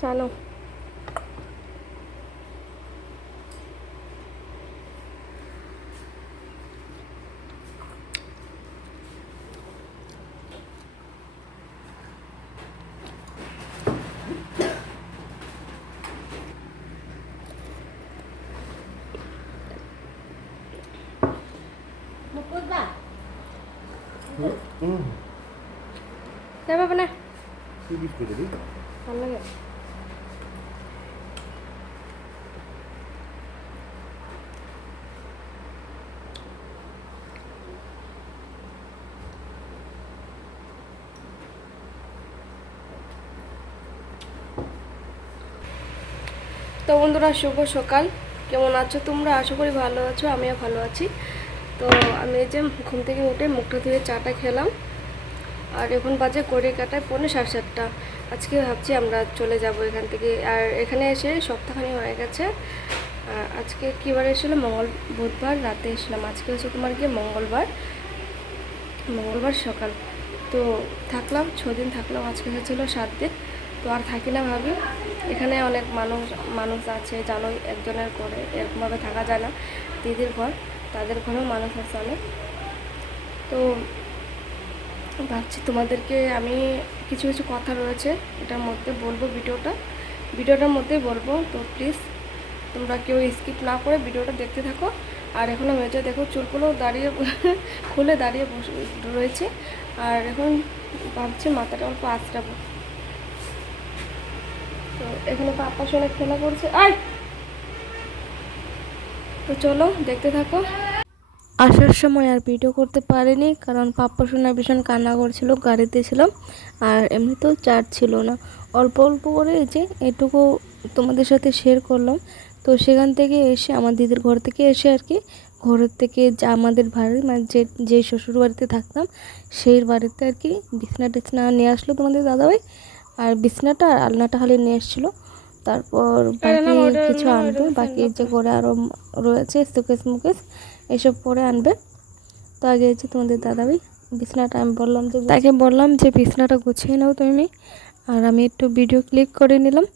ચાલો Siapa pernah? Ini biskuit tadi. Kalau ya. তো বন্ধুরা, শুভ সকাল। কেমন আছো তোমরা? আশা করি ভালো আছো, আমিও ভালো আছি। তো আমি এই যে ঘুম থেকে উঠে মুখটা ধুয়ে চাটা খেলাম। আর এখন বাজে করে কাটায় পৌনে সাড়ে সাতটা। আজকে ভাবছি আমরা চলে যাব এখান থেকে। আর এখানে এসে সপ্তাহখানি হয়ে গেছে। আজকে কী বার এসেছিল? মঙ্গল বুধবার রাতে এসেছিলাম। আজকে হচ্ছে তোমার গিয়ে মঙ্গলবার। মঙ্গলবার সকাল। তো থাকলাম, ছদিন থাকলাম। আজকে হয়েছিল সাত দিন। তো আর থাকি না ভাবি। এখানে অনেক মানুষ মানুষ আছে, জানোই একজনের করে এরকমভাবে থাকা যায় না। দিদির ঘর, তাদের ঘরেও মানুষ আছে অনেক। তো ভাবছি তোমাদেরকে আমি কিছু কিছু কথা রয়েছে, এটার মধ্যে বলব ভিডিওটা। ভিডিওটার মধ্যেই বলব, তো প্লিজ তোমরা কেউ স্কিপ না করে ভিডিওটা দেখতে থাকো। আর এখনও মেজে দেখো চুলগুলো দাঁড়িয়ে, খুলে দাঁড়িয়ে বসে, রয়েছে। আর এখন ভাবছি মাথাটা অল্প আঁচড়াবো। তো এখানে সঙ্গে খেলা করছে। আয়! তো চলো, দেখতে থাকো। আসার সময় আর ভিডিও করতে পারিনি, কারণ পাপ্পা সোনা ভীষণ কান্না করছিল, গাড়িতে ছিলাম আর এমনিতেও চার্জ ছিল না। অল্প অল্প করে যে এটুকু তোমাদের সাথে শেয়ার করলাম। তো সেখান থেকে এসে আমার দিদির ঘর থেকে এসে আর কি, ঘরের থেকে যা আমাদের বাড়ির মানে যে যে শ্বশুর বাড়িতে থাকতাম, সেই বাড়িতে আর কি বিছনা টিছনা নিয়ে আসলো তোমাদের দাদাভাই। আর বিছনাটা আর আলনাটা খালি নিয়ে এসেছিল। তারপর বাকি কিছু আনবে বাকি যে করে আরও রয়েছে সুকেশ মুকেশ এসব পরে আনবে। তো আগে হচ্ছে তোমাদের দাদাভাই বিছনাটা আমি বললাম যে তাকে বললাম যে বিছনাটা গুছিয়ে নাও তুমি আর আমি একটু ভিডিও ক্লিক করে নিলাম।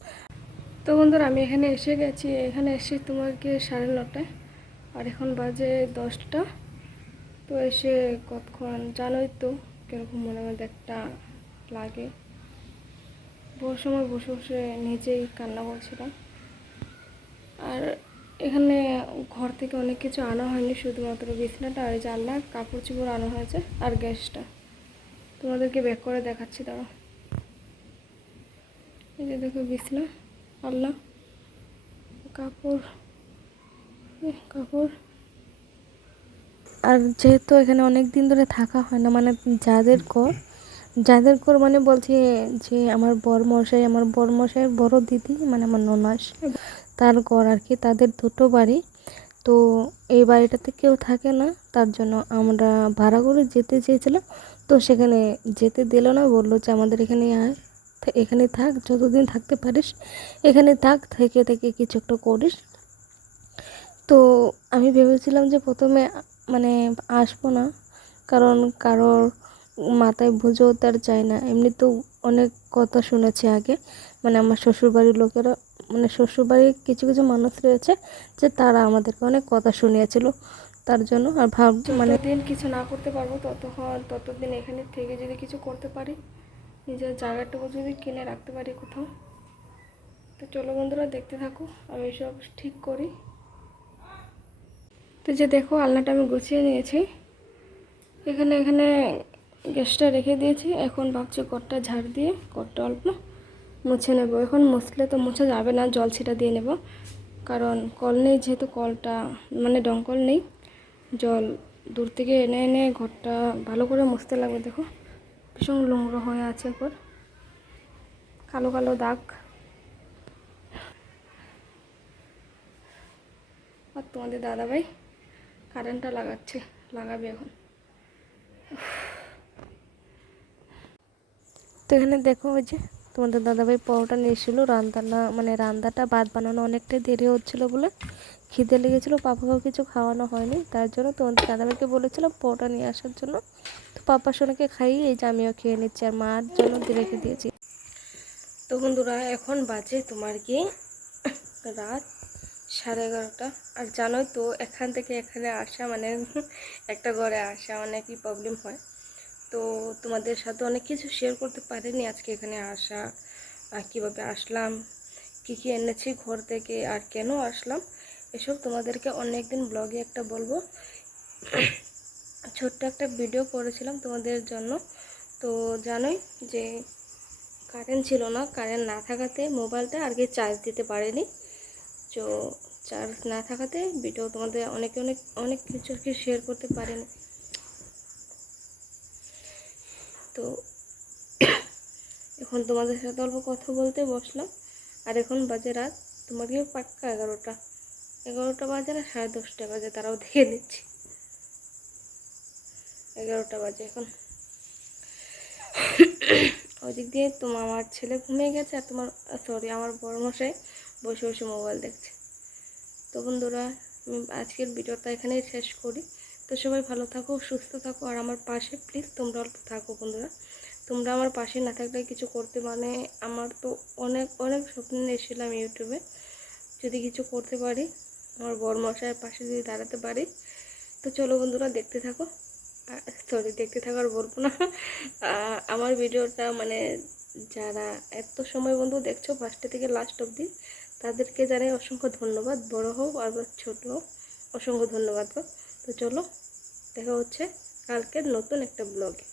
তো বন্ধুরা আমি এখানে এসে গেছি। এখানে এসে তোমাকে সাড়ে নটায় আর এখন বাজে দশটা। তো এসে কতক্ষণ জানোই তো কীরকম মনে মধ্যে একটা লাগে। বহু সময় বসে বসে নিজেই কান্না করছিলাম। আর এখানে ঘর থেকে অনেক কিছু আনা হয়নি, শুধুমাত্র বিছনাটা আর জানলা, কাপড় চোপড় আনা হয়েছে আর গ্যাসটা। তোমাদেরকে ব্যাক করে দেখাচ্ছি দাঁড়া এই যে দেখো বিছনা আল্লাহ কাপড় কাপড়। আর যেহেতু এখানে অনেক দিন ধরে থাকা হয় না মানে যাদের ঘর যাদের ঘর মানে বলছি যে আমার বর মশাই আমার বর মশাইয়ের বড় দিদি মানে আমার ননাস তার ঘর আর কি, তাদের দুটো বাড়ি। তো এই বাড়িটাতে কেউ থাকে না, তার জন্য আমরা ভাড়া করে যেতে চেয়েছিলাম। তো সেখানে যেতে দিল না, বলল যে আমাদের এখানে আয়। এখানে থাক, যতদিন থাকতে পারিস, এখানে থাক, থেকে থেকে কিছু একটা করিস। তো আমি ভেবেছিলাম যে প্রথমে মানে আসব না, কারণ কারোর মাথায় বুঝেও তার চায় না। এমনিতেও অনেক কথা শুনেছি আগে। মানে আমার শ্বশুরবাড়ির লোকেরা মানে শ্বশুরবাড়ির কিছু কিছু মানুষ রয়েছে যে তারা আমাদেরকে অনেক কথা শুনিয়েছিল। তার জন্য আর ভাবছি মানে দিন কিছু না করতে পারব, ততক্ষণ, ততদিন এখানে থেকে যদি কিছু করতে পারি, নিজের জায়গাটুকু যদি কিনে রাখতে পারি কোথাও, তো চলো বন্ধুরা দেখতে থাকো, আমি সব ঠিক করি। তো যে দেখো, আলনাটা আমি গুছিয়ে নিয়েছি। এখানে এখানে গ্যাসটা রেখে দিয়েছি। এখন ভাবছি কটটা ঝাড় দিয়ে কটটা অল্প মুছে নেব। এখন মুছলে তো মুছা যাবে না, জল ছিটা দিয়ে নেব। কারণ কল নেই, যেহেতু কলটা মানে ডঙ্কল নেই, জল দূর থেকে এনে এনে ঘরটা ভালো করে মুছতে লাগবে, দেখো। ভীষণ নোংরা হয়ে আছে ঘর। কালো কালো দাগ। আর তোমাদের দাদাভাই কারেন্টটা লাগাচ্ছে, লাগাবে এখন। এখানে দেখো ওই যে তোমাদের দাদাভাই পরোটা নিয়ে এসেছিল রান্নাটা মানে রান্নাটা ভাত বানানো অনেকটাই দেরি হচ্ছিল বলে খিদে লেগেছিলো, পাপাকেও কিছু খাওয়ানো হয়নি, তার জন্য তোমাদের দাদাভাইকে বলেছিলাম পরোটা নিয়ে আসার জন্য। তো পাপা সোনাকে খাইয়ে এই যে আমিও খেয়ে নিচ্ছি আর মার জন্য রেখে দিয়েছি। তো বন্ধুরা, এখন বাজে তোমার কি রাত সাড়ে এগারোটা। আর জানোই তো, এখান থেকে এখানে আসা মানে একটা ঘরে আসা অনেকই প্রবলেম হয়। তো তোমাদের সাথে অনেক কিছু শেয়ার করতে পারিনি আজকে এখানে আসা কীভাবে আসলাম, কী কী এনেছি ঘর থেকে আর কেন আসলাম, এসব তোমাদেরকে অনেক দিন ব্লগে একটা বলব। ছোট্ট একটা ভিডিও করেছিলাম তোমাদের জন্য। তো জানোই যে কারেন্ট ছিল না কারেন্ট না থাকাতে মোবাইলটা আর কি চার্জ দিতে পারেনি। তো চার্জ না থাকাতে ভিডিও তোমাদের অনেকে অনেক অনেক কিছু আর কি শেয়ার করতে পারিনি। তো এখন তোমাদের সাথে অল্প কথা বলতে বসলাম। আর এখন বাজে রাত, তোমার কি পাক্কা এগারোটা? এগারোটা বাজে না, সাড়ে দশটা বাজে, তারাও দেখে নিচ্ছি। এগারোটা বাজে এখন। ওই দিক দিয়ে তোমার আমার ছেলে ঘুমিয়ে গেছে, আর তোমার সরি আমার বড় মশাই বসে বসে মোবাইল দেখছে। তো বন্ধুরা আজকের ভিডিওটা এখানেই শেষ করি। তো সবাই ভালো থাকো, সুস্থ থাকো। আর আমার পাশে প্লিজ তোমরা অল্প থাকো বন্ধুরা। তোমরা আমার পাশে না থাকলে কিছু করতে মানে আমার তো অনেক অনেক স্বপ্ন এসেছিলাম ইউটিউবে যদি কিছু করতে পারি, আমার বড় মশাইয়ের পাশে যদি দাঁড়াতে পারি। তো চলো বন্ধুরা, দেখতে থাকো। সরি দেখতে থাকার বলব না। আমার ভিডিওটা মানে যারা এত সময় বন্ধু দেখছ ফার্স্টে থেকে লাস্ট অবধি, তাদেরকে জানাই অসংখ্য ধন্যবাদ। বড় হোক আর ছোট হোক, অসংখ্য ধন্যবাদ গো। তো চলো দেখা হচ্ছে কালকের নতুন একটা ব্লগে